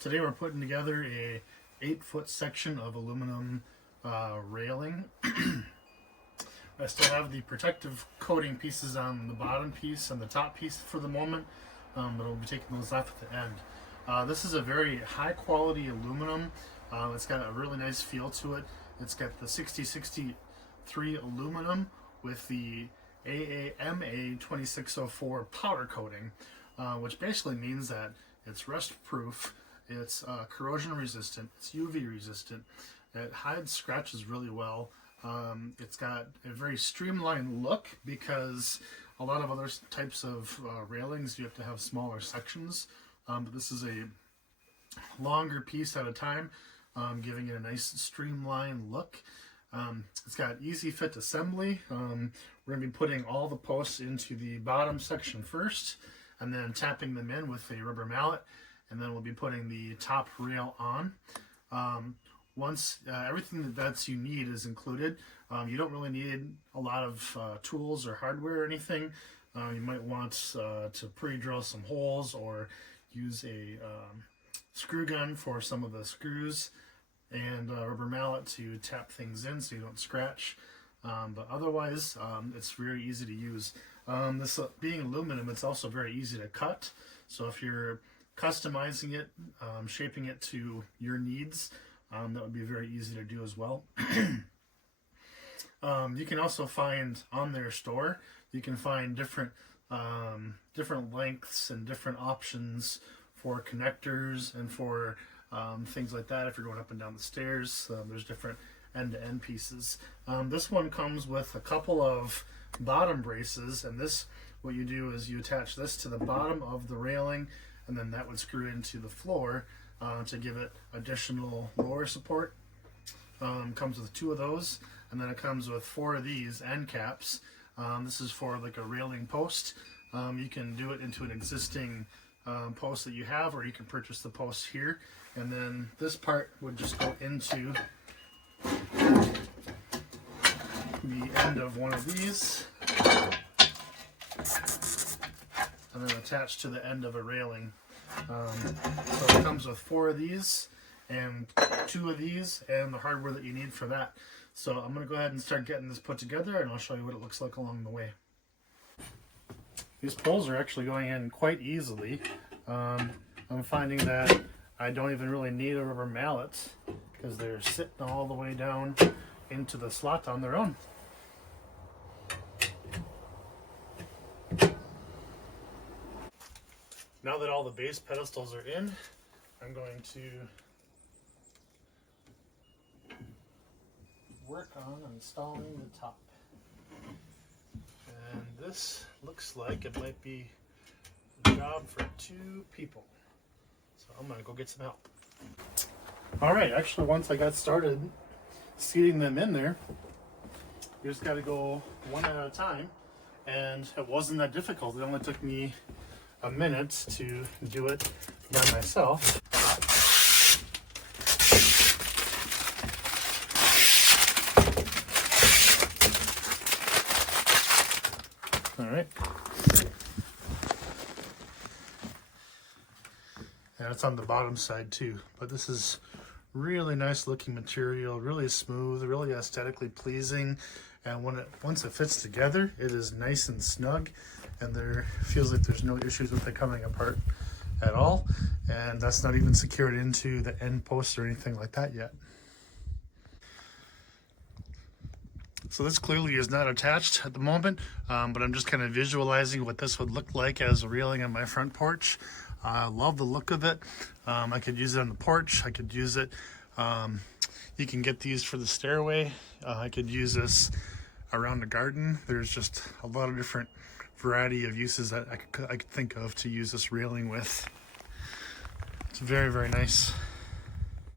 Today we're putting together a 8-foot section of aluminum railing. I still have the protective coating pieces on the bottom piece and the top piece for the moment, but we'll be taking those off at the end. This is a very high quality aluminum. It's got a really nice feel to it. It's got the 6063 aluminum with the AAMA 2604 powder coating, which basically means that it's rust proof, it's corrosion resistant, it's UV resistant, it hides scratches really well. It's got a very streamlined look because a lot of other types of railings you have to have smaller sections, but this is a longer piece at a time, giving it a nice streamlined look. It's got easy fit assembly. We're going to be putting all the posts into the bottom section first and then tapping them in with a rubber mallet, and then we'll be putting the top rail on. Once everything that you need is included, you don't really need a lot of tools or hardware or anything. You might want to pre-drill some holes or use a screw gun for some of the screws, and a rubber mallet to tap things in so you don't scratch. But otherwise, it's very easy to use. This being aluminum, it's also very easy to cut. So if you're customizing it, shaping it to your needs, that would be very easy to do as well. You can also find on their store, you can find different lengths and different options for connectors and for things like that. If you're going up and down the stairs, there's different end-to-end pieces. This one comes with a couple of bottom braces, and this, what you do is you attach this to the bottom of the railing, and then that would screw into the floor to give it additional lower support. Comes with 2 of those, and then it comes with 4 of these end caps. This is for like a railing post. You can do it into an existing post that you have, or you can purchase the post here, and then this part would just go into the end of one of these and then attached to the end of a railing. So it comes with 4 of these and 2 of these and the hardware that you need for that. So I'm going to go ahead and start getting this put together, and I'll show you what it looks like along the way. These poles are actually going in quite easily. I'm finding that I don't even really need a rubber mallet because they're sitting all the way down into the slot on their own. Now that all the base pedestals are in, I'm going to work on installing the top. And this looks like it might be a job for 2 people. So I'm going to go get some help. Alright, actually once I got started seating them in there, you just got to go one at a time, and it wasn't that difficult. It only took me a minute to do it by myself. Alright. And it's on the bottom side too, but this is really nice looking material, really smooth, really aesthetically pleasing, and once it fits together, it is nice and snug, and there feels like there's no issues with it coming apart at all, and that's not even secured into the end posts or anything like that yet. So this clearly is not attached at the moment, but I'm just kind of visualizing what this would look like as a railing on my front porch. I love the look of it. I could use it on the porch. I could use it, you can get these for the stairway. I could use this around the garden. There's just a lot of different variety of uses that I could think of to use this railing with. It's very, very nice.